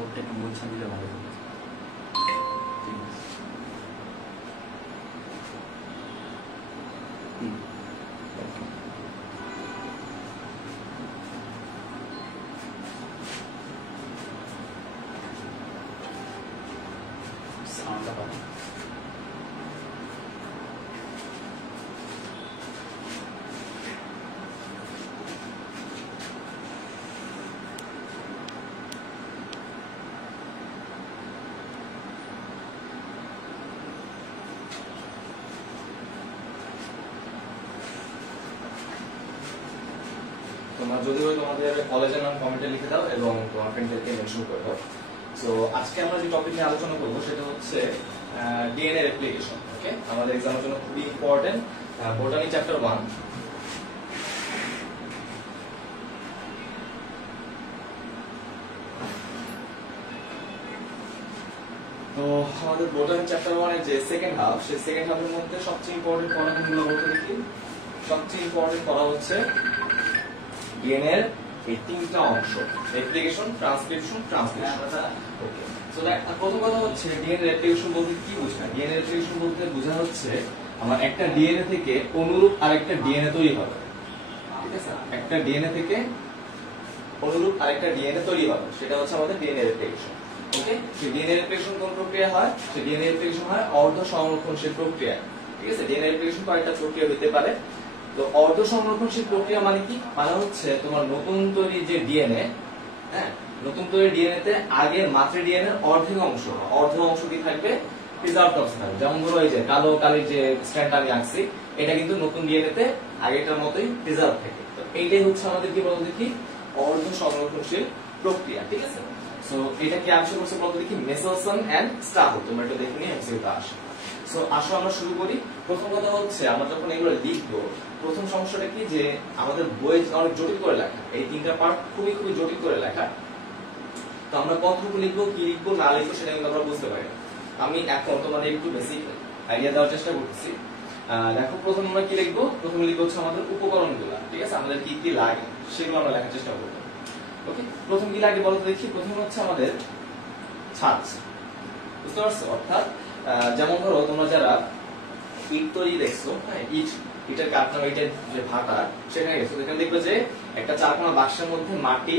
বোর্ডটা একটু মুছে দিলে ভালো হবে। সাউন্ডটা পাবো। তোমরা যদি তোমাদের কলেজের নাম কমেন্টে লিখে দাও এবং তোমার ফ্রেন্ডদেরকে মেনশন করে দাও। সো আজকে আমরা যে টপিক নিয়ে আলোচনা করব সেটা হচ্ছে ডিএনএ রেপ্লিকেশন। ওকে, আমাদের এক্সামের জন্য খুবই ইম্পর্টেন্ট। Botany chapter 1। তো আমাদের বোটানি চ্যাপ্টার 1 এর যে সেকেন্ড হাফ, সেই সেকেন্ড হাফের মধ্যে সবচেয়ে ইম্পর্টেন্ট পড়া কোনগুলো বলতে দেখি? সবচেয়ে ইম্পর্টেন্ট পড়া হচ্ছে ডিএনএ এর এই তিনটা অংশ, রেপ্লিকেশন, ট্রান্সক্রিপশন, ট্রান্সলেশন। ওকে, সো প্রথম কথা হচ্ছে ডিএনএ রেপ্লিকেশন বলতে কি বোঝায়? ডিএনএ রেপ্লিকেশন বলতে বোঝা হচ্ছে আমার একটা ডিএনএ থেকে অনুরূপ আরেকটা ডিএনএ তৈরি হবে। ঠিক আছে, একটা ডিএনএ থেকে অনুরূপ আরেকটা ডিএনএ তৈরি হবে, সেটা হচ্ছে আমাদের ডিএনএ রেপ্লিকেশন। ওকে, সেই ডিএনএ রেপ্লিকেশন কোন প্রক্রিয়া হয়? সেই ডিএনএ রেপ্লিকেশন হয় অর্ধ সংরক্ষণশীল প্রক্রিয়া। ঠিক আছে, ডিএনএ রেপ্লিকেশন কয়েকটা প্রক্রিয়া হতে পারে। তো অর্ধ সংরক্ষণশীল প্রক্রিয়া মানে কি? মানে হচ্ছে তোমার নতুন তৈরি যে ডিএনএ, হ্যাঁ, নতুন তৈরি ডিএনএ তে আগের মাতৃ ডিএনএ অর্ধেক অংশ কি থাকবে? প্রিজার্ভড অবস্থায় থাকবে। যেমন ধরো এই যে কালো কালির যে স্ট্র্যান্ড আমি আঁকছি, এটা কিন্তু নতুন ডিএনএ তে আগেরটার মতোই প্রিজার্ভ থাকে। তো এইটাই হচ্ছে আমাদের কি বলতে দেখি অর্ধ সংরক্ষণশীল প্রক্রিয়া। ঠিক আছে, সো এটা কি আবিষ্কার করছে বলতে দেখি মেসেলসন এন্ড স্টাহো। তোমরা এটা দেখে নিয়ে এমসিকিউটা আসে। সো আসো আমরা শুরু করি। প্রথম কথা হচ্ছে আমরা যখন এগুলো লিখবো, প্রথম সমস্যাটা কি যে আমাদের বই অনেক জটিল করে লেখা, এই তিনটা পার্ট খুবই খুবই জটিল করে লেখা। তো আমরা কতটুকু লিখবো, কি লিখবো না লিখবো সেটা কিন্তু আমরা বুঝতে পারি না। আমি এখন তোমাদের একটু বেসিক আইডিয়া দেওয়ার চেষ্টা করতেছি। দেখো, প্রথম আমরা কি লিখবো? প্রথমে লিখবো হচ্ছে আমাদের উপকরণগুলো। ঠিক আছে, আমাদের কি কি লাগে সেগুলো আমরা লেখার চেষ্টা করবো। ওকে, প্রথম কি লাগে বলতে দেখি? প্রথম হচ্ছে আমাদের ছাঁচ। বুঝতে পারছো? অর্থাৎ যেমন ধরো তোমরা যারা ইট তৈরি দেখছো, হ্যাঁ, ইটের কাঠনা, ইটের যে ভাটা সেখানে গেছো, সেখানে দেখবে যে একটা চারকোনা বাক্সের মধ্যে মাটি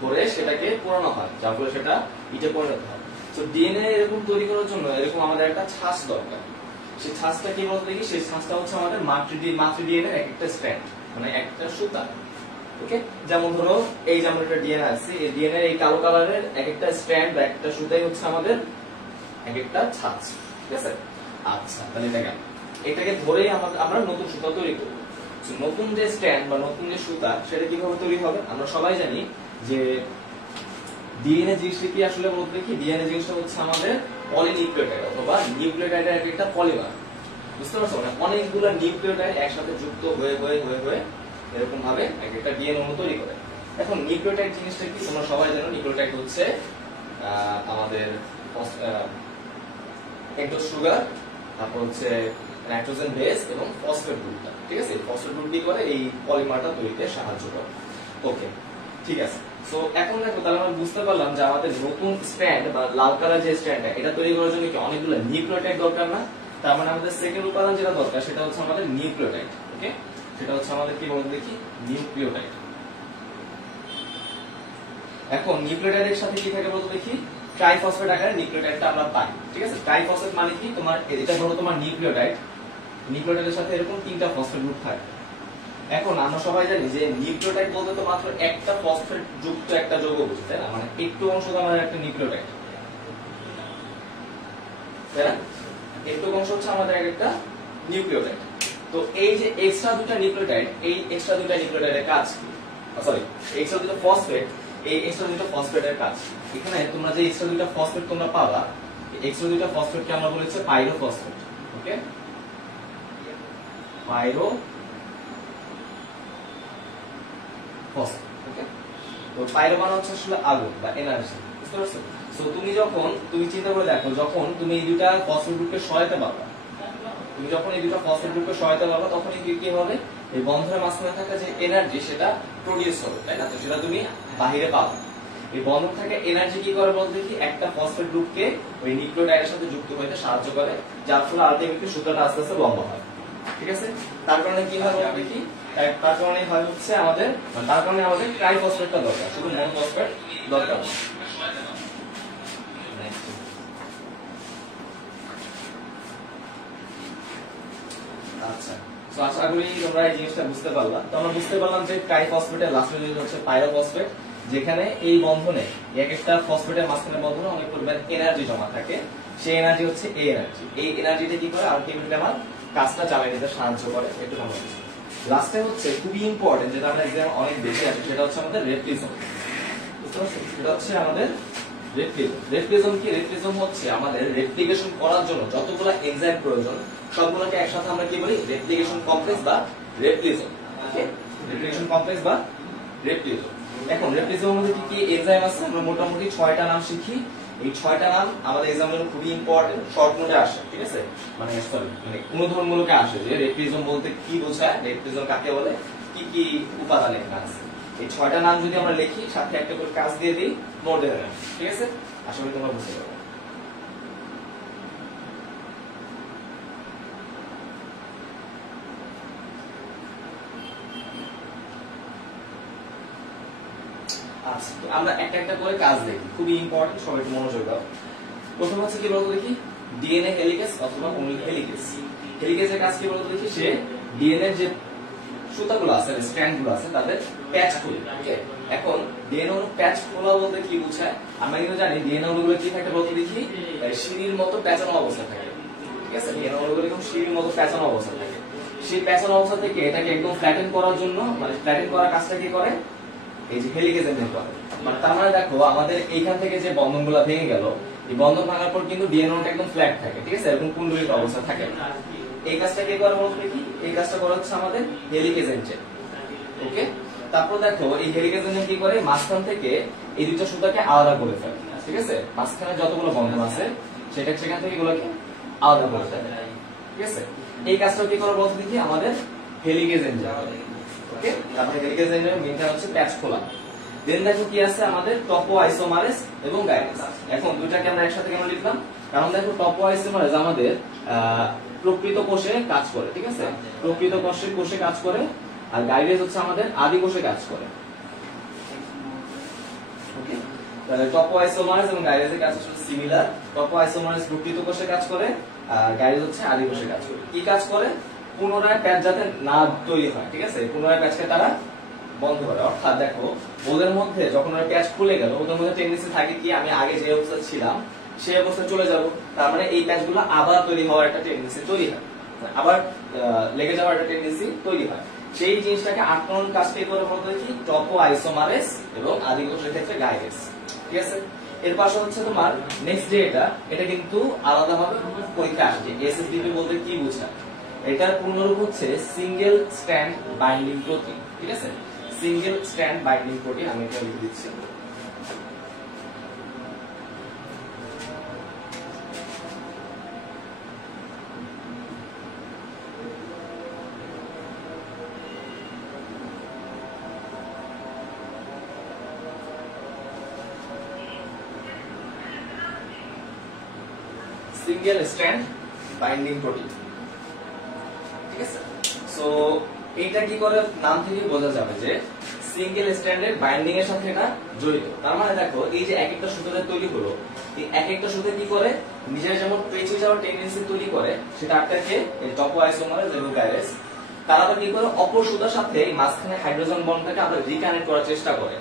ভরে সেটাকে পোড়ানো হয়, যার ফলে সেটা ইটে পরিণত হয়। তো ডিএনএ এরকম তৈরি করার জন্য এরকম আমাদের একটা ছাঁচ দরকার। সেই ছাঁচটা কি বলতে দেখি? সেই ছাঁচটা হচ্ছে আমাদের মাতৃ ডিএনএ এক একটা স্ট্র্যান্ড, মানে একটা সুতা। ওকে, যেমন ধরো এই যে আমরা একটা ডিএনএ আছে, এই ডিএনএ এই কালো কালারের এক একটা স্ট্র্যান্ড বা একটা সুতাই হচ্ছে আমাদের এক একটা ছাঁচ। ঠিক আছে, আচ্ছা, তাহলে এটাকে ধরেই আমরা নতুন সুতা তৈরি করবো। নতুন যে স্ট্র্যান্ড বা নতুন যে সুতা সেটা কিভাবে তৈরি হবে? আমরা সবাই জানি যে ডিএনএ জিনিসটা কি আসলে বলতে দেখি? ডিএনএ জিনিসটা হচ্ছে আমাদের পলিনিউক্লিওটাইড অথবা নিউক্লিওটাইডের একটা পলিমার। বুঝতে পারছো? মানে অনেকগুলো নিউক্লিওটাইড একসাথে যুক্ত হয়ে হয়ে হয়ে হয়ে এরকম ভাবে একটা ডিএনএ অণু তৈরি করে। এখন নিউক্লিওটাইড জিনিসটা কি? তোমরা সবাই জানো নিউক্লিওটাইড হচ্ছে আমাদের এন্ডোজ সুগার, তারপর হচ্ছে নাইট্রোজেন বেস এবং ফসফেট গ্রুপটা। ঠিক আছে, ফসফেট গ্রুপ কি করে? এই পলিমারটা তৈরিতে সাহায্য করে। ওকে, ঠিক আছে। সো এখন দেখো, তাহলে আমরা বুঝতে পারলাম যে আমাদের নতুন স্ট্র্যান্ড বা লাল কালার যে স্ট্র্যান্ডটা, এটা তৈরি করার জন্য কি অনেকগুলো নিউক্লিওটাইড দরকার না? তার মানে আমাদের সেকেন্ড উপাদান যেটা দরকার সেটা হচ্ছে আমাদের নিউক্লিওটাইড। ওকে, সেটা হচ্ছে আমাদের কি বলতে দেখি? নিউক্লিওটাইড। এখন নিউক্লিওটাইডের সাথে কি থাকে বলতে দেখি? ট্রাইফসফেট আকারে নিউক্লিওটাইডটা আমরা পাই। ঠিক আছে, ট্রাইফসফেট মানে কি? তোমার এটা ধরো তোমার নিউক্লিওটাইড, নিউক্লিওটাইডের সাথে এরকম তিনটা ফসফেট গ্রুপ থাকে। এখন আমরা সবাই জানি যে নিউক্লিওটাইড বলতে তো মাত্র একটা ফসফেট যুক্ত একটা যৌগ বুঝি, তাই না? মানে একটু অংশ আমাদের একটা নিউক্লিওটাইড, তাই না? একটু অংশ হচ্ছে আমাদের একটা নিউক্লিওটাইড। তো এই যে এক্সট্রা দুটো নিউক্লিওটাইড, এই এক্সট্রা দুটো নিউক্লিওটাইডের কাজ কি? সরি, এক্সট্রা দুটো ফসফেট, এই এক্সট্রা দুটো ফসফেটের কাজ। এখানে তোমরা যে এক্সট্রা দুটো ফসফেট তোমরা পাবা, এক্সট্রা দুটো ফসফেটকে আমরা বলেছি পাইরোফসফেট। ওকে, পাইরো ফসফেট। ওকে, তো পাইরো মানে হচ্ছে আসলে আগুন বা এনার্জি। বুঝতে পারছো? সো তুমি চিন্তা করে দেখো, যখন তুমি এই দুটো ফসফেট গ্রুপকে সহায়তা পাবা, তখন কি হবে? এই বন্ধনের মাঝখানে থাকা যে এনার্জি সেটা প্রডিউস হবে, তাই না? তো সেটা তুমি বাহিরে পাবে। এই বন্ধন থেকে এনার্জি কি করে বলতে কি একটা ফসফেট গ্রুপকে ওই নিউক্লিওটাইডের সাথে যুক্ত হতে সাহায্য করে, যার ফলে আলটিমেটলি সুতাটা আস্তে আস্তে লম্বা হয়। ঠিক আছে, তার কারণে কি হয় বলতে কি, তার কারণে হয় হচ্ছে আমাদের, তার কারণে আমাদের ট্রাইফসফেটটা দরকার, শুধু মনোফসফেট দরকার না। আচ্ছা, তো আশা করি তোমরা এই জিনিসটা বুঝতে পারলা। তো আমরা বুঝতে পারলাম যে ট্রাইফসফেটের লাস্ট ইউনিট হচ্ছে পাইরোফসফেট, যেখানে এই বন্ধনে এক একটা ফসফেটের মাঝখানে বন্ধনে অনেক পরিমাণ এনার্জি জমা থাকে। সেই এনার্জি হচ্ছে এই এনার্জি। এই এনার্জিটা কি করে আলটিমেটলি আমার কাজটা চালিয়ে নিতে সাহায্য করে। একটু ভালো লাস্টে হচ্ছে খুবই ইম্পর্টেন্ট, যেটা আমরা এক্সাম অনেক বেশি আছে, সেটা হচ্ছে আমাদের রেপ্লিজম। বুঝতে পারছো, সেটা হচ্ছে আমাদের রেপ্লিজম। রেপ্লিজম কি? রেপ্লিজম হচ্ছে আমাদের রেপ্লিকেশন করার জন্য যতগুলো এনজাইম প্রয়োজন সবগুলোকে একসাথে আমরা কি বলি? রেপ্লিকেশন কমপ্লেক্স বা রেপ্লিজম। ওকে, রেপ্লিকেশন কমপ্লেক্স বা রেপ্লিজম। এখন রেপ্লিজমের মধ্যে কি কি এনজাইম আছে? আমরা মোটামুটি 6টা নাম শিখি। এই 6টা নাম আমাদের এক্সামের জন্য খুবই ইম্পর্টেন্ট, শর্ট নোটে আসে। ঠিক আছে, মানে অনুধর্মমূলকে আসে যে রেপ্লিজম বলতে কি বোঝায়, রেপ্লিজম কাকে বলে, কি কি উপাদান এখানে আছে। এই 6টা নাম যদি আমরা লিখি, সাথে একটা করে কাজ দিয়ে দিই, নোট দিয়ে দেবেন। ঠিক আছে, আশা করি তোমরা বুঝতে পারবে। আচ্ছা, আমরা একটা একটা করে কাজ দেখি, খুবই ইম্পর্টেন্ট, সবাই একটু মনোযোগ দাও। প্রথম হচ্ছে কি বলতো দেখি, ডিএনএ হেলিকেজ অথবা অমিক হেলিকেজ। হেলিকেজের কাজ কি বলতো দেখি, সে ডিএনএ যে সুতাগুলো আছে, স্ট্র্যান্ডগুলো আছে, তাদের প্যাচ খুলে। ওকে, এখন ডিএনএ অণু প্যাচ খোলা বলতে কি বোঝায়? আমরা কিন্তু জানি ডিএনএ অণুগুলো কি থাকে বলতে দেখি, সিঁড়ির মতো প্যাঁচানো অবস্থা থাকে। ঠিক আছে, ডিএনএ অণুগুলো এরকম সিঁড়ির মতো প্যাঁচানো অবস্থা থাকে। সেই প্যাঁচানো অবস্থা থেকে এটাকে একদম ফ্ল্যাটেন করার জন্য, মানে ফ্ল্যাটেন করার কাজটা কি করে? এই যে হেলিকেজ এনজাইম করে। মানে তার মানে দেখো, আমাদের এইখান থেকে যে বন্ধনগুলো ভেঙে গেল, এই বন্ধন ভাঙার পর কিন্তু ডিএনএটা একদম ফ্ল্যাট থাকে। ঠিক আছে, এরকম কুণ্ডলিত অবস্থা থাকে না। এই কাজটা কে করে বলতে কি? এই কাজটা করা হচ্ছে আমাদের হেলিকেজ এনজাইম। ওকে, তারপর দেখো এই হেলিকেজ এনজাইম কি করে? মাঝখান থেকে এই দুটো সুতাকে আলাদা করে ফেলে। ঠিক আছে, মাঝখানে যতগুলো বন্ধন আছে সেখান থেকে এগুলোকে আলাদা করে ফেলে। ঠিক আছে, এই কাজটা কি করে বলতে দেখি? আমাদের হেলিকেজ এনজাইম। ওকে, তারপরে হেলিকেজ এনজাইমের মেইন কাজ হচ্ছে প্যাচ খোলা। দেন দেখো কি আছে আমাদের টপো আইসোমারেজ এবং গাইরেজ। এখন দুইটাকে আমরা একসাথে কেন লিখলাম? কারণ দেখো টপো আইসোমারেজ আমাদের প্রকৃত কোষে কাজ করে। ঠিক আছে, প্রকৃত কোষে কাজ করে, আর গাইরেজ হচ্ছে আমাদের আদি কোষে কাজ করে। ওকে, তাহলে টপো আইসোমারেজ এবং গাইরেজের কাজ হচ্ছে সিমিলার। টপো আইসোমারেজ প্রকৃত কোষে কাজ করে, আর গাইরেজ হচ্ছে আদি কোষে কাজ করে। কি কাজ করে? পুনরায় প্যাচ যাতে না তৈরি হয়। ঠিক আছে, পুনরায় প্যাচকে তারা বন্ধ করে। অর্থাৎ দেখো, ওদের মধ্যে যখন ওরা প্যাচ খুলে গেল, ওদের মধ্যে টেন্ডেন্সি থাকে কি, আমি আগে যে অবস্থায় ছিলাম সেই অবস্থায় চলে যাব। তার মানে এই প্যাচগুলো আবার তৈরি হওয়ার একটা টেন্ডেন্সি তৈরি হয়, আবার লেগে যাওয়ার একটা টেন্ডেন্সি তৈরি হয়। সেই জিনিসটাকে 8 নং কাজটি করে বলতে কি? টপো আইসোমারেজ এবং আদি কোষের ক্ষেত্রে গাইরেজ। ঠিক আছে, এর পাশে হচ্ছে তোমার নেক্সট যে এটা কিন্তু আলাদাভাবে পরীক্ষা আসছে। এসএসবিপি বলতে কি বোঝায়? এটার পূর্ণরূপ হচ্ছে সিঙ্গেল স্ট্র্যান্ড বাইন্ডিং প্রোটিন। ঠিক আছে, সিঙ্গেল স্ট্র্যান্ড বাইন্ডিং প্রোটিন। আমি এটা লিখে দিচ্ছি। Single strand binding protein. ঠিক আছে, সো এইটা কি করে? নাম থেকে বোঝা যাবে যে সিঙ্গেল স্ট্র্যান্ডের বাইন্ডিং এর সাথে এটা জড়িত। তার মানে দেখো, এই যে এক একটা সুতো তৈরি হলো, এই এক একটা সুতো কি করে? নিজের যেমন পেঁচিয়ে যাওয়ার টেন্ডেন্সি তৈরি করে, সেটা আটটাকে টপো আইসোমারেজ এবং গাইরেজ তারা তো কি করে? অপর সুতার সাথে এই মাঝখানে হাইড্রোজেন বন্ডটাকে আমরা রিকানেক্ট করার চেষ্টা করে।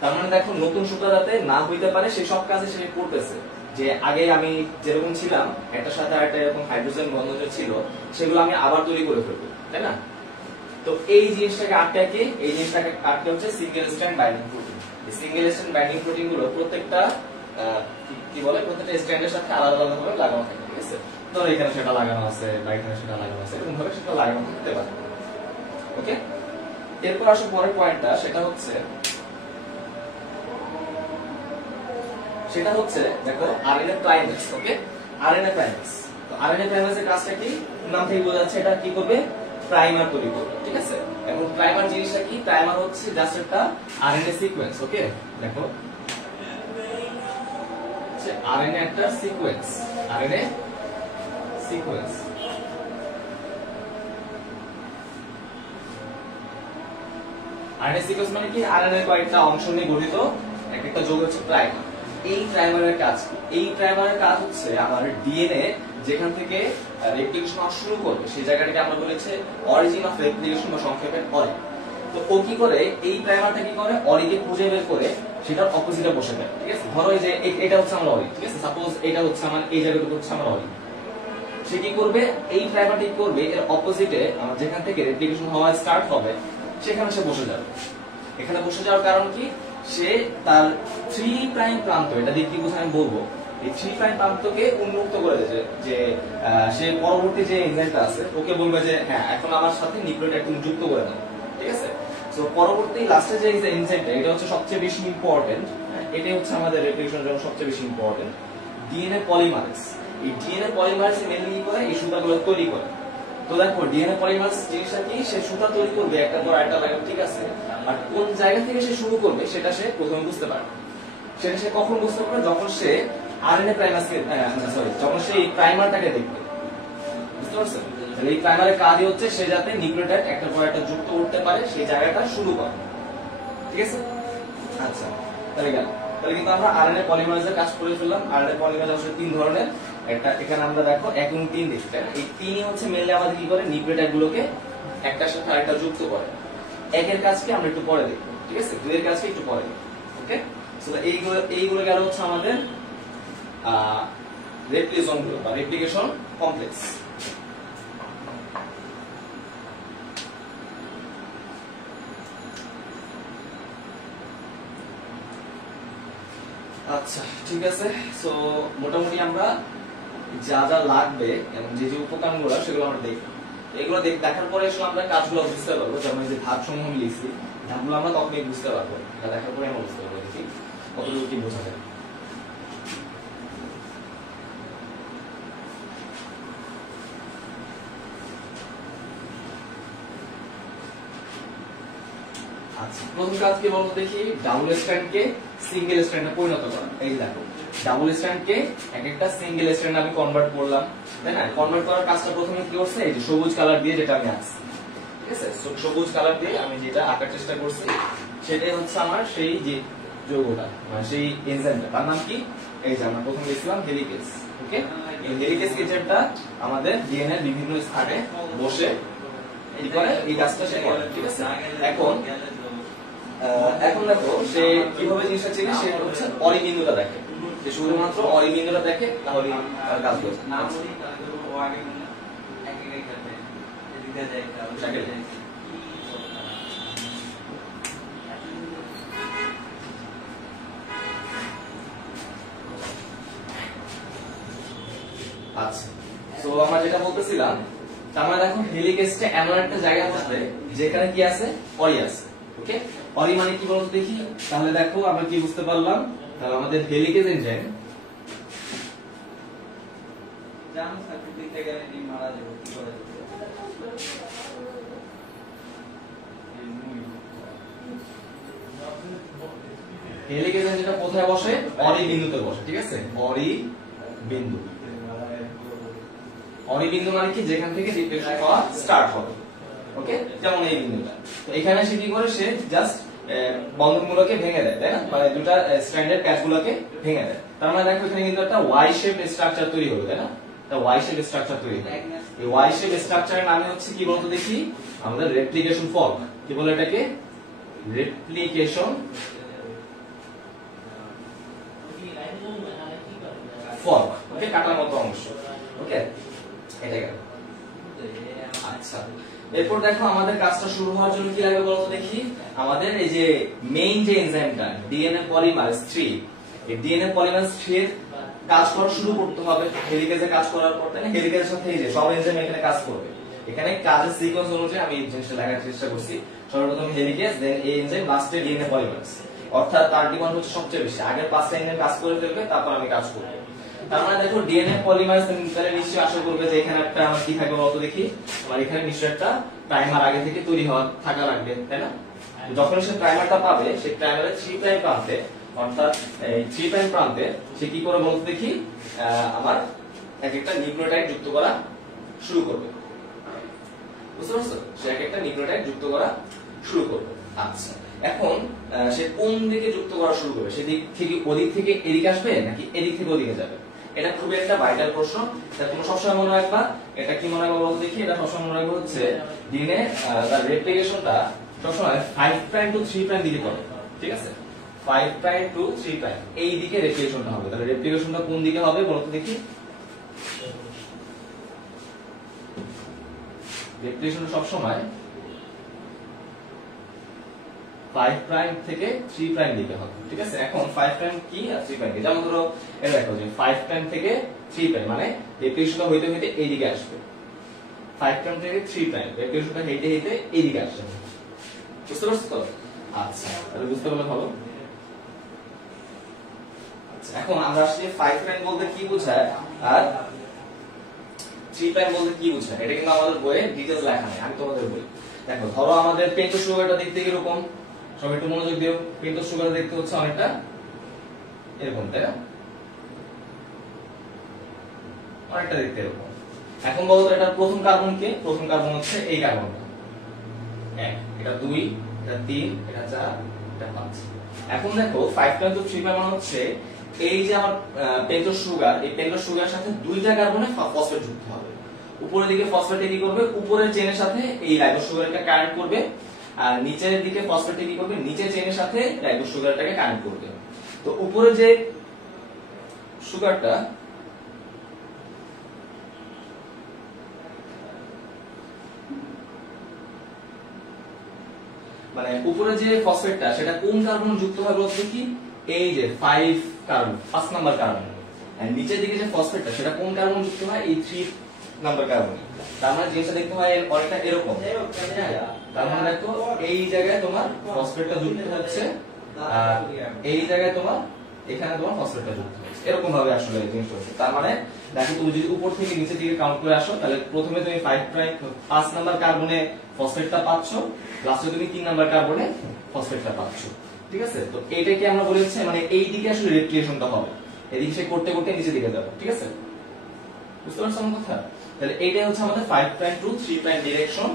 তার মানে দেখো, নতুন সুতা যাতে না হইতে পারে সেই সব কাজে সে করতেছে। যে আগে আমি যেরকম ছিলাম, একটার সাথে আরেকটা এরকম হাইড্রোজেন বন্ধন ছিল, সেগুলো আমি আবার তৈরি করে ফেলবো, তাই না? তো এই জিনিসটাকে আটকে হচ্ছে সিঙ্গেল স্ট্র্যান্ড বাইন্ডিং প্রোটিন। এই সিঙ্গেল স্ট্র্যান্ড বাইন্ডিং প্রোটিন গুলো প্রত্যেকটা কি বলে, প্রত্যেকটা স্ট্র্যান্ডের সাথে আলাদা আলাদা ভাবে লাগানো থাকে। ঠিক আছে, ধরো এখানে সেটা লাগানো আছে, বা এখানে সেটা লাগানো আছে, এরকম ভাবে সেটা লাগানো থাকতে পারে। ওকে, এরপর আসো পরের পয়েন্টটা, সেটা হচ্ছে দেখো আরএনএ প্রাইমেজ। ওকে, আরএনএ প্রাইমেজ। তো আরএনএ প্রাইমেজের কাজটা কি? নাম থেকে বোঝা যাচ্ছে, এটা কি করবে? প্রাইমার তৈরি করবে। ঠিক আছে, এবং প্রাইমার জিনিসটা কি? প্রাইমার হচ্ছে জাস্ট একটা আরএনএ সিকোয়েন্স। ওকে, দেখো আরএনএ একটা sequence, RNA sequence. RNA sequence মানে কি? আরএনএ এর কয়েকটা অংশ নিয়ে গঠিত একটা যৌগ হচ্ছে প্রাইমার। এই প্রাইমারের কাজ কি? এই প্রাইমারের কাজ হচ্ছে আমার ডিএনএ যেখান থেকে রেপ্লিকেশন হওয়া শুরু করবে সেই জায়গাটাকে আমরা বলেছি অরিজিন অফ রেপ্লিকেশন বা সংক্ষেপে অরি। তো ও কি করে? এই প্রাইমারটা কি করে? অরিকে খুঁজে বের করে সেটার অপোজিটে বসে দেয়, ঠিক আছে? ধরো এই যে এটা হচ্ছে আমার অরি, ঠিক আছে? সাপোজ এটা হচ্ছে আমার, এই জায়গাটুকু হচ্ছে আমার অরি। সে কি করবে? এই প্রাইমারটি করবে এর অপোজিটে আমার যেখান থেকে রেপ্লিকেশন হওয়া স্টার্ট হবে সেখানে সে বসে যাবে। এখানে বসে যাওয়ার কারণ কি? সে তার 3 প্রাইম প্রান্ত, এটা দিয়ে কি বোঝায় আমি বলবো, এই 3 প্রাইম প্রান্তকে উন্মুক্ত করে দিয়েছে যে সে পরবর্তী যে এনজাইমটা আছে ওকে বলবে যে হ্যাঁ এখন আমার সাথে নিউক্লিওটাইড তুমি যুক্ত করে দাও, ঠিক আছে? সো পরবর্তী লাস্টে যে এনজাইমটা এটা হচ্ছে সবচেয়ে বেশি ইম্পর্টেন্ট, এটাই হচ্ছে আমাদের রেপ্লিকেশনের জন্য সবচেয়ে বেশি ইম্পর্টেন্ট, ডিএনএ পলিমারেজ। এই ডিএনএ পলিমারেজ মেনলি কি করে? এই সুতাগুলো তৈরি করে। তো দেখো ডিএনএ পলিমারেজ জিনিসটা কি? সে সুতা তৈরি করবে একটা পর একটা লাগে, ঠিক আছে? আর কোন জায়গা থেকে সে শুরু করবে সেটা সে প্রথমে বুঝতে পারে। সেটা সে কখন বুঝতে পারে? যখন সে আরএনএ প্রাইমারকে যখন সে এই প্রাইমারটাকে দেখবে, বুঝতে পারছো? এই প্রাইমারের কাজই হচ্ছে সে যাতে নিউক্লিওটাইড একটা পর একটা যুক্ত করতে পারে সেই জায়গাটা শুরু করে, ঠিক আছে? আচ্ছা, তাহলে গেল। তাহলে কিন্তু আমরা আরএনএ পলিমারেজের কাজ করে ফেললাম। আরএনএ পলিমারেজ আসলে 3 ধরনের, একটা এখানে আমরা দেখো 1 এবং 3 দেখতে। এই 3ই হচ্ছে মেইনলি আমাদের কি করে? নিউক্লিওটাইড গুলোকে একটার সাথে আরেকটা যুক্ত করে। 1 এর কাজকে আমরা একটু পরে দেখব, ঠিক আছে? 2 এর কাজকে একটু পরে দেখব, ওকে? সো এইগুলো গেল হচ্ছে আমাদের রেপ্লিকেশন গুলো বা রেপ্লিকেশন কমপ্লেক্স। আচ্ছা, ঠিক আছে। সো মোটামুটি আমরা যা যা লাগবে এবং যে যে উপকরণগুলো সেগুলো আমরা দেখব। এগুলো দেখার পরে আসলে আমরা কাজগুলো বুঝতে পারবো। যেমন যে ধাপসমূহ লিখছি, ধাপগুলো আমরা তখনই বুঝতে পারবো। এটা দেখার পরে আমরা বুঝতে পারবো দেখি কতটুকু কি বোঝা যায়। আচ্ছা, প্রথম কাজ কি বলতো দেখি? ডাবল স্ট্র্যান্ডকে সিঙ্গেল স্ট্র্যান্ডে পরিণত করা। এই দেখো ডাবল স্ট্র্যান্ডকে একটা সিঙ্গেল স্ট্র্যান্ড আমি কনভার্ট করলাম, তাই না? কনভার্ট করার কাজটা প্রথমে কি করছে? এই যে সবুজ কালার দিয়ে যেটা আমি আঁকছি, ঠিক আছে? সবুজ কালার দিয়ে আমি যেটা আঁকার চেষ্টা করছি সেটাই হচ্ছে আমার সেই যে যৌগটা, মানে সেই এনজাইমটা। তার নাম কি? এই যে আমরা প্রথমে লিখলাম হেলিকেজ, ওকে? এই হেলিকেজ এনজাইমটা আমাদের ডিএনএ বিভিন্ন স্থানে বসে এই করে এই কাজটা সে করে, ঠিক আছে? এখন দেখো সে কিভাবে জিনিসটা চেনে? সে হচ্ছে অরি বিন্দুটা দেখে, যে শুধুমাত্র অরি বিন্দুটা দেখে তাহলে তার কাজ করছে। আচ্ছা, তো আমরা যেটা বলতেছিলাম, তার মানে দেখো হেলিকেজটা এমন একটা জায়গা বসবে যেখানে কি আছে? অরি আছে, ওকে? অরি মানে কি বলতো দেখি? তাহলে দেখো আমরা কি বুঝতে পারলাম? তাহলে আমাদের হেলিকেজ এনজাইম হেলিকেজ এনজাইমটা কোথায় বসে? অরি বিন্দুতে বসে, ঠিক আছে? অরি বিন্দু। অরি বিন্দু মানে কি? যেখান থেকে রিফ্লেকশন হওয়া স্টার্ট হবে, ওকে? যেমন এই বিন্দুটা। তো এখানে সে কি করে? সে জাস্ট বন্ধনগুলোকে ভেঙে দেয়, তাই না? মানে দুটো স্ট্র্যান্ডের প্যাচগুলোকে ভেঙে দেয়। তার মানে দেখো এখানে কিন্তু একটা ওয়াই শেপ স্ট্রাকচার তৈরি হবে, তাই না? একটা ওয়াই শেপ স্ট্রাকচার তৈরি হবে। এই ওয়াই শেপ স্ট্রাকচারের নাম হচ্ছে কি বলতো দেখি? আমাদের রেপ্লিকেশন ফর্ক। কি বলে এটাকে? রেপ্লিকেশন ফর্ক, ওকে? কাটার মতো অংশ, ওকে? এটা গেল। আচ্ছা, এরপর দেখো আমাদের কাজটা শুরু হওয়ার জন্য কি লাগবে বলতো দেখি? আমাদের এই যে মেইন যে এনজাইমটা ডিএনএ পলিমারেজ 3, এই ডিএনএ পলিমারেজ 3 এর কাজ করা শুরু করতে হবে হেলিকেজে কাজ করার পর, তাই না? হেলিকেজের সাথে এই যে সব এনজাইম এখানে কাজ করবে। এখানে কাজের সিকোয়েন্স অনুযায়ী আমি এই জিনিসটা লেখার চেষ্টা করছি। সর্বপ্রথম হেলিকেজ, দেন এই এনজাইম, লাস্টে ডিএনএ পলিমারেজ। অর্থাৎ তার ডিমান্ড হচ্ছে সবচেয়ে বেশি। আগের 5টা এনজাইম কাজ করে ফেলবে, তারপর আমি কাজ করব। তার মানে দেখো ডিএনএ পলিমারেজ তাহলে নিশ্চয়ই আশা করবে যে এখানে একটা আমার কি থাকবে বলতো দেখি? আমার এখানে নিশ্চয়ই একটা প্রাইমার আগে থেকে তৈরি হওয়া থাকা লাগবে, তাই না? যখন সে প্রাইমারটা পাবে, সেই প্রাইমারের 3 প্রাইম প্রান্তে অর্থাৎ এই 3 প্রাইম প্রান্তে সে কি করে বলতে দেখি আমার এক একটা নিউক্লিওটাইড যুক্ত করা শুরু করবে। বুঝতে পারছো? সে এক একটা নিউক্লিওটাইড যুক্ত করা শুরু করবে। আচ্ছা, এখন সে কোন দিকে যুক্ত করা শুরু করবে? সেদিক থেকে ওদিক থেকে এদিকে আসবে নাকি এদিক থেকে ওদিকে যাবে? এটা খুবই একটা ভাইটাল প্রশ্ন। এটা তোমরা সবসময় মনে রাখবা। এটা কি মনে রাখবা বলতে দেখি? এটা সবসময় মনে রাখবা হচ্ছে ডিএনএ তার রেপ্লিকেশনটা সবসময় 5 প্রাইম টু 3 প্রাইম দিকে করে। ঠিক আছে? 5 প্রাইম টু 3 প্রাইম এই দিকে রেপ্লিকেশনটা হবে। তাহলে রেপ্লিকেশনটা কোন দিকে হবে বলতে দেখি? রেপ্লিকেশন সবসময় 5 প্রাইম থেকে 3 প্রাইম দিকে হবে। ঠিক আছে? এখন 5 প্রাইম কি আর 3 প্রাইম কি? যেমন ধরো এটা দেখো যে 5 প্রাইম থেকে 3 প্রাইম মানে রেপ্লিকেশনটা হইতে হইতে এই দিকে আসবে। 5 প্রাইম থেকে 3 প্রাইম রেপ্লিকেশনটা হইতে হইতে এই দিকে আসবে। বুঝতে পারছো তো? আচ্ছা, তাহলে বুঝতে পারলে ভালো। আচ্ছা, এখন আমরা আসলে 5 প্রাইম বলতে কি বোঝায় আর 3 প্রাইম বলতে কি বোঝায় এটা কিন্তু আমাদের বইয়ে ডিটেইলস লেখা নেই। আমি তোমাদের বলি। দেখো, ধরো আমাদের পেন্টোজ সুগারটা দেখতে এরকম, সবাই একটু মনোযোগ দিও। পেন্টোজ সুগার দেখতে হচ্ছে অনেকটা এরকম, তাই না? অনেকটা দেখতে এরকম। এখন বলতো এটা প্রথম কার্বন কে? প্রথম কার্বন হচ্ছে এই কার্বনটা 1, এটা 2, এটা 3, এটা 4, এটা 5। এখন দেখো 5 প্রাইম টু 3 প্রাইম মানে হচ্ছে এই যে আমার পেন্টোজ সুগার, এই পেন্টোজ সুগারের সাথে দুইটা কার্বনে ফসফেট যুক্ত হবে। উপরের দিকে ফসফেট কি করবে? উপরের চেনের সাথে এই রাইবোজ সুগারটা কানেক্ট করবে, আর নিচের দিকে ফসফেট কি করবে? নিচের চেনের সাথে রাইবোজ সুগারটাকে কানেক্ট করবে। তো উপরে যে সুগারটা মানে উপরে যে ফসফেটটা সেটা কোন কার্বন যুক্ত হয় বলতে কি? এই যে 5 কার্বন, 5 নাম্বার কার্বন। আর নিচের দিকে যে ফসফেটটা সেটা কোন কার্বন যুক্ত হয়? এই 3 নাম্বার কার্বন। তার মানে জিনিসটা দেখতে হয় অনেকটা এরকম। তার মানে দেখো এই জায়গায় তোমার ফসফেটটা যুক্ত হচ্ছে আর এই জায়গায় তোমার এখানে তোমার ফসফেটটা যুক্ত হচ্ছে। এরকম ভাবে আসলে এই জিনিসটা হচ্ছে। তার মানে দেখো তুমি যদি উপর থেকে নিচের দিকে কাউন্ট করে আসো তাহলে প্রথমে তুমি 5 নাম্বার কার্বনে ফসফেটটা পাচ্ছ, লাস্টে তুমি 3 নাম্বার কার্বনে ফসফেটটা পাচ্ছ। ঠিক আছে? তো এইটাকে আমরা বলেছি মানে এই দিকে আসলে রেপ্লিকেশনটা হবে। এদিকে সে করতে করতে নিচের দিকে যাবে। ঠিক আছে? বুঝতে পারছো আমার কথা? তাহলে এইটাই হচ্ছে আমাদের 5 প্রাইম টু 3 প্রাইম ডিরেকশন।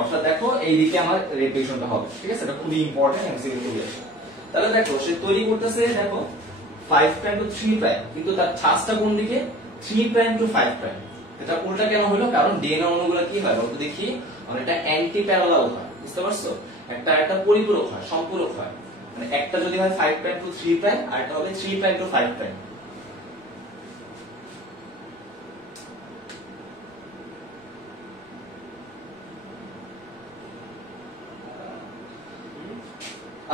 অর্থাৎ দেখো এই দিকে আমার রেপ্লিকেশনটা হবে। ঠিক আছে? এটা খুবই ইম্পর্টেন্ট এমসিকিউ খুবই আছে। তাহলে দেখো সে তৈরি করতেছে দেখো 5 প্রাইম টু 3 প্রাইম, কিন্তু তার ছাঁচটা কোন দিকে? 3 প্রাইম টু 5 প্রাইম। এটা উল্টা কেন হলো? কারণ ডিএনএ অণুগুলো কি হয় বলতে দেখি? অনেকটা অ্যান্টি প্যারালাল হয়। বুঝতে পারছো? একটা পরিপূরক হয়, সম্পূরক হয়। মানে একটা যদি হয় 5 প্রাইম টু 3 প্রাইম আর একটা হবে 3 প্রাইম টু 5 প্রাইম।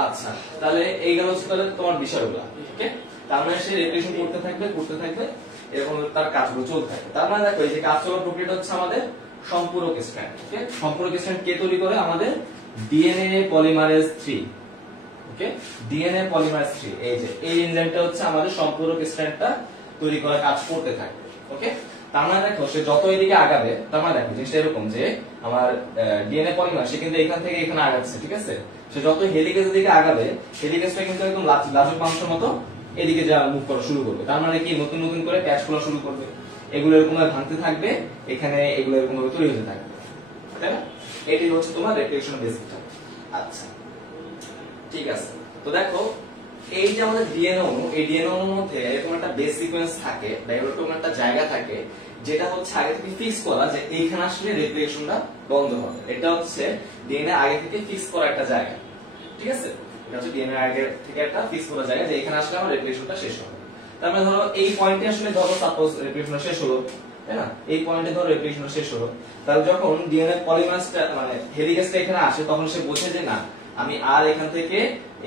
আচ্ছা, তাহলে এই গেল তাহলে তোমার বিষয়গুলো। ওকে, তার মানে সে রেপ্লিকেশন করতে থাকবে এরকম তার কাজগুলো চলতে থাকবে। তার মানে দেখো এই যে কাজ চলার প্রক্রিয়াটা হচ্ছে আমাদের সম্পূরক স্ট্র্যান্ড। ওকে, সম্পূরক স্ট্র্যান্ড কে তৈরি করে? আমাদের ডিএনএ পলিমারেজ 3। ওকে, ডিএনএ পলিমারেজ 3 এই যে এই এনজাইমটা হচ্ছে আমাদের সম্পূরক স্ট্র্যান্ডটা তৈরি করার কাজ করতে থাকবে। ওকে, তার মানে দেখো সে যত এদিকে আগাবে, তার মানে দেখো জিনিসটা এরকম যে আমার ডিএনএ পলিমার সে কিন্তু এখান থেকে এখানে আগাচ্ছে। ঠিক আছে? সে যত হেলিকেজের দিকে আগাবে হেলিকেজটা কিন্তু একদম লাজুক মাংসের মতো এদিকে যা মুভ করা শুরু করবে। তার মানে কি নতুন নতুন করে প্যাচ খোলা শুরু করবে, এগুলো এরকম ভাবে ভাঙতে থাকবে, এখানে এগুলো এরকম ভাবে তৈরি হতে থাকবে। তাই না? এটাই হচ্ছে তোমার রেপ্লিকেশন বেসিকটা। আচ্ছা, ঠিক আছে। তো দেখো এই যে আমাদের ডিএনএ অণু, এই ডিএনএ অণুর মধ্যে এরকম একটা বেস সিকোয়েন্স থাকে বা এরকম একটা জায়গা থাকে যেটা হচ্ছে আগে থেকে ফিক্স করা যে এইখানে আসলে রেপ্লিকেশনটা বন্ধ হবে। এটা হচ্ছে ডিএনএ আগে থেকে ফিক্স করা একটা জায়গা। ঠিক আছে? এটা হচ্ছে ডিএনএ আগে থেকে একটা ফিক্স করা জায়গা যে এখানে আসলে আমার রেপ্লিকেশনটা শেষ হবে। তার মানে ধরো এই পয়েন্টে আসলে ধরো সাপোজ রেপ্লিকেশনটা শেষ হলো, তাই না? এই পয়েন্টে ধরো রেপ্লিকেশনটা শেষ হলো। তাহলে যখন ডিএনএ পলিমারেজটা মানে হেলিকেজটা এখানে আসে তখন সে বোঝে যে না আমি আর এখান থেকে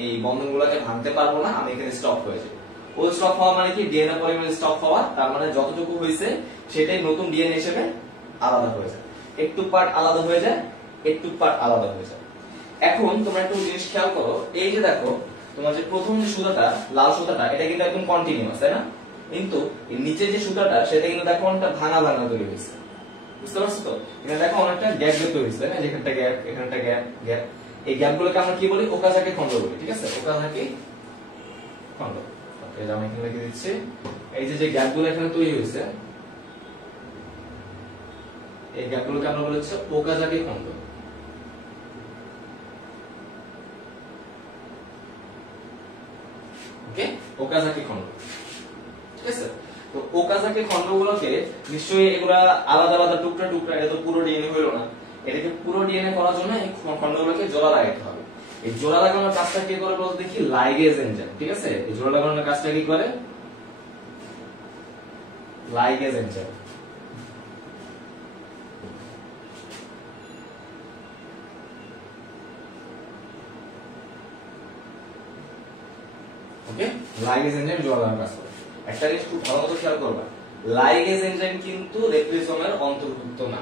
এই বন্ধনগুলোকে ভাঙতে পারবো না, আমি এখানে স্টপ হয়ে যাবো। ও স্টপ হওয়া মানে কি? ডিএনএ পলিমারেজ স্টপ হওয়া। তার মানে যতটুকু হয়েছে সেটাই নতুন ডিএনএ হিসেবে আলাদা হয়ে যায়। একটু পার্ট আলাদা হয়ে যায়, একটু পার্ট আলাদা হয়ে যায়। এখন তোমরা একটু জিনিস খেয়াল করো, এই যে দেখো তোমার যে প্রথম যে সুতাটা লাল সুতাটা এটা কিন্তু একদম কন্টিনিউয়াস, তাই না? কিন্তু এর নিচে যে সুতাটা সেটা কিন্তু দেখো অনেকটা ভাঙা ভাঙা তৈরি হয়েছে। বুঝতে পারছো তো? এখানে দেখো অনেকটা গ্যাপ তৈরি হয়েছে, তাই না? যেখানটা গ্যাপ, এখানটা গ্যাপ, গ্যাপ। এই গ্যাপগুলোকে আমরা কি বলি? ওকাজাকি খন্ড বলি। ঠিক আছে? ওকাজাকি খন্ড। এটা আমি এখানে লিখে দিচ্ছি। এই যে গ্যাপগুলো এখানে তৈরি হয়েছে, এই গ্যাপগুলোকে আমরা বলি হচ্ছে ওকাজাকি খন্ড। ওকে, ওকাজাকি খন্ড। ঠিক আছে, তো ওকাজাকি খন্ডগুলোকে নিশ্চয়ই এগুলা আলাদা আলাদা টুকরা টুকরা, এটা তো পুরো ডিএনএ হইলো না। এটাকে পুরো ডিএনএ করার জন্য এই খন্ডগুলোকে জোড়া লাগাতে হবে। এই জোড়া লাগানোর কাজটা কি করে বলতে দেখি, লাইগেজ এনজাইম। ঠিক আছে, এই জোড়া লাগানোর কাজটা কি করে, লাইগেজ এনজাইম। ওকে, লাইগেজ এনজাইম জোড়া লাগানোর কাজ করে। একটা জিনিস খুব ভালো মতো খেয়াল করবা, লাইগেজ এনজাইম কিন্তু রেপ্লিসোমের অন্তর্ভুক্ত না।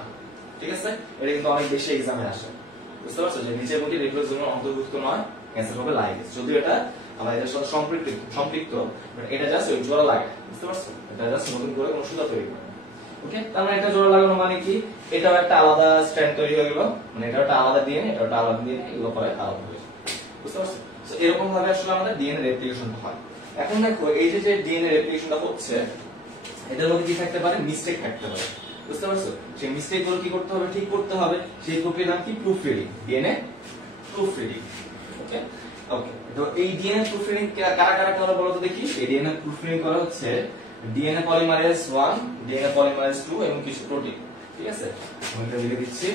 ঠিক আছে, এটা কিন্তু অনেক বেশি এক্সামে আসে। বুঝতে পারছো যে নিচের কোনটি রেপ্লিসোমের অন্তর্ভুক্ত নয়, অ্যান্সার হবে লাইগেজ। যদিও এটা আমরা এটার সাথে সম্পৃক্ত, এটা জাস্ট ওই জোড়া লাগায়। বুঝতে পারছো, এটা জাস্ট নতুন করে কোনো সুতা তৈরি করে। ওকে, তার মানে এটা জোড়া লাগানো মানে কি, এটাও একটা আলাদা স্ট্র্যান্ড তৈরি হয়ে গেল, মানে এটা একটা আলাদা ডিএনএ, এটা একটা আলাদা ডিএনএ, এগুলো পরে আলাদা হয়ে যায়। বুঝতে পারছো, তো এরকম ভাবে আসলে আমাদের ডিএনএ রেপ্লিকেশন হয়। এখন দেখো এই যে ডিএনএ রেপ্লিকেশনটা হচ্ছে, এটার মধ্যে কি থাকতে পারে, মিস্টেক থাকতে পারে। বুঝতে পারছো, সেই মিস্টেক গুলো কি করতে হবে, ঠিক করতে হবে। সেই প্রক্রিয়ার নাম কি, proof reading, DNA proof reading. Okay okay, তো এই ডিএনএ প্রুফ রিডিং কারা কারা করে বলো তো দেখি। এই ডিএনএ প্রুফ রিডিং করা হচ্ছে ডিএনএ পলিমারেজ 1, ডিএনএ পলিমারেজ 2 এবং কিছু প্রোটিন। ঠিক আছে, আমি এটা লিখে দিচ্ছি।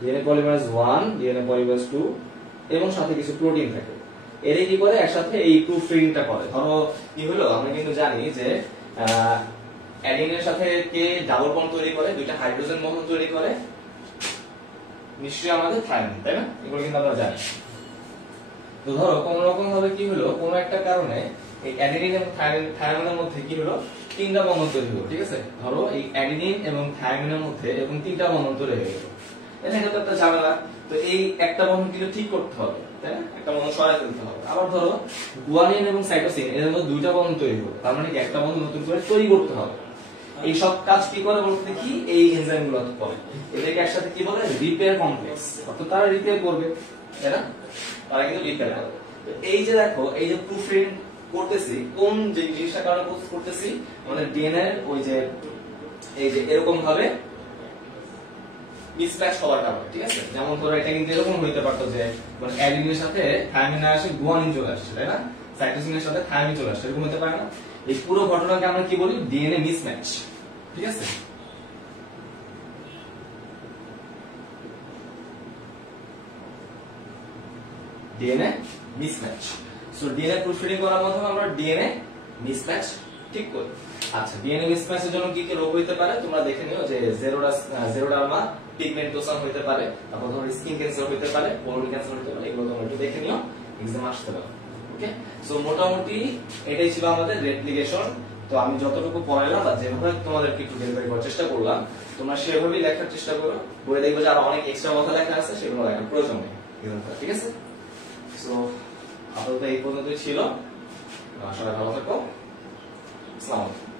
ডিএনএ পলিমারেজ 1, ডিএনএ পলিমারেজ 2 এবং সাথে কিছু প্রোটিন থাকে। এরা কি করে, একসাথে এই প্রুফ রিডিংটা করে। ধরো কি হলো, আমরা কিন্তু জানি যে অ্যাডিনিনের সাথে কে ডাবল বন্ড তৈরি করে, দুইটা হাইড্রোজেন বন্ধন তৈরি করে, নিশ্চয়ই আমাদের থাইমিন, তাই না? এগুলো কিন্তু আমরা জানি। তো ধরো কোন রকম ভাবে কি হলো, কোন একটা কারণে এই অ্যাডিনিন এবং থাইমিনের মধ্যে কি হলো, তিনটা বন্ধন তৈরি হলো। ঠিক আছে, ধরো এই অ্যাডিনিন এবং থাইমিনের মধ্যে এরকম তিনটা বন্ধন তৈরি হয়ে গেল, এটা তো একটা ঝামেলা। তো এই একটা বন্ধন কিন্তু ঠিক করতে হবে, তাই না? একটা বন্ধন সরাই ফেলতে হবে। আবার ধরো গুয়ানিন এবং সাইটোসিন, এদের মধ্যে দুইটা বন্ধন তৈরি হলো, তার মানে কি একটা বন্ধন নতুন করে তৈরি করতে হবে। এই সব কাজ কি করে বলতে দেখি, এই এনজাইম গুলো করে। এদেরকে একসাথে কি বলে, রিপেয়ার কমপ্লেক্স। অর্থাৎ তারা রিপেয়ার করবে, তাই না? তারা কিন্তু রিপেয়ার করবে। তো এই যে দেখো, এই যে প্রুফ রিডিং করতেছি, কোন যে জিনিসটা কারণে প্রসেস করতেছি, আমাদের ডিএনএ ওই যে এই যে এরকম ভাবে মিসম্যাচ হওয়ার কারণে। ঠিক আছে, যেমন ধরো এটা কিন্তু এরকম হইতে পারতো যে মানে অ্যাডিনিনের সাথে থাইমিন আসে, গুয়ানিন চলে আসছে, তাই না? সাইটোসিনের সাথে থাইমিন চলে আসছে, এরকম হতে পারে না? এই পুরো ঘটনাকে আমরা কি বলি, ডিএনএ মিসম্যাচ। ঠিক আছে, DNA mismatch. So DNA proof reading করার মাধ্যমে আমরা ডিএনএ মিসম্যাচ ঠিক করি। আচ্ছা, ডিএনএ মিসম্যাচের জন্য কি কি রোগ হইতে পারে তোমরা দেখে নিও, যে জেরোডার্মা পিগমেন্টোসাম হইতে পারে, তারপর ধরো স্কিন ক্যান্সার হইতে পারে, কোলন ক্যান্সার হইতে পারে, এগুলো তোমরা একটু দেখে নিও, এক্সাম আসতে পারে। ওকে, সো মোটামুটি এটাই ছিল আমাদের রেপ্লিকেশন। তো আমি যতটুকু পড়াইলাম বা যেভাবে তোমাদেরকে একটু ডেলিভারি করার চেষ্টা করলাম, তোমরা সেভাবেই লেখার চেষ্টা করো। বই দেখবে যে আরো অনেক এক্সট্রা কথা লেখা আছে, সেগুলো লেখার প্রয়োজন নেই। ঠিক আছে, সো আপাতত এই পর্যন্তই ছিল। সবাই ভালো থাকো। আসসালামু আলাইকুম।